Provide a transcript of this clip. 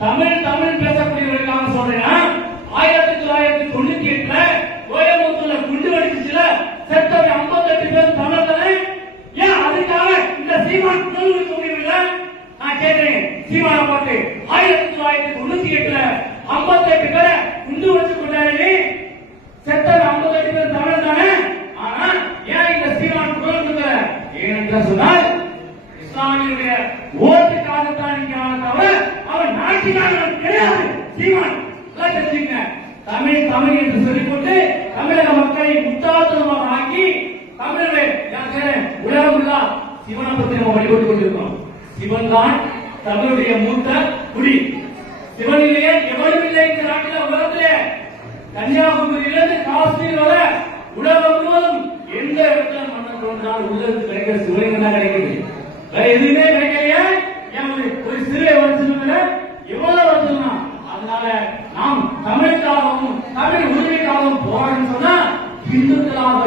தமிழ் தமிழ் பேசக்கூடியவர்களுக்காக சொல்றேன். 1998 கோயம்புத்தூர்ல குண்டு வெடிச்சுல செத்தவங்க 58 பேர் தமிழ் தானே? ஏன் அதுக்காக இந்த சீமான் குரல் கொடுக்க முடியல? நான் கேட்கிறேன், சீமான பார்த்து 1998 58 பேரை குண்டு வச்சு கொண்டாரு, செத்தவங்க 58 பேர் தமிழ் தானே? ஆனா ஏன் இந்த சீமான் குரல் கொடுக்கல? ஏனென்று சொன்னால் இஸ்லாமியுடைய ஓட்டுக்காகத்தான் தவிர அவன் நாட்டுக்காரன் கிடையாது. சீமான் தெரிஞ்சுங்க. தமிழ் தமிழ் என்று சொல்லிக்கொண்டு தமிழக மக்களை முட்டாள்தனமாக ஆக்கி தமிழர்கள் உலகமுல்லா சிவனை பற்றி நம்ம வழிபட்டுக் கொண்டிருக்கிறோம். சிவன் தான் தமிழுடைய மூத்த குடி. சிவனிலேயே எவரும் இல்லை இந்த நாட்டில். உலகத்திலே கன்னியாகுமரியிலிருந்து காஷ்மீர் வர உலகம் முழுவதும் எந்த இடத்துல மன்னர் தோன்றால் உள்ளது கிடைக்கிற சிவலிங்கம் தான் கிடைக்குது. வேற எதுவுமே கிடைக்கலையே. ஒரு சிறு வருஷத்துல எவ்வளவு வருஷம். அதனால நாம் தமிழுக்காகவும் தமிழ் உரிமைக்காகவும் போராடணும் சொன்னா இந்துக்களாக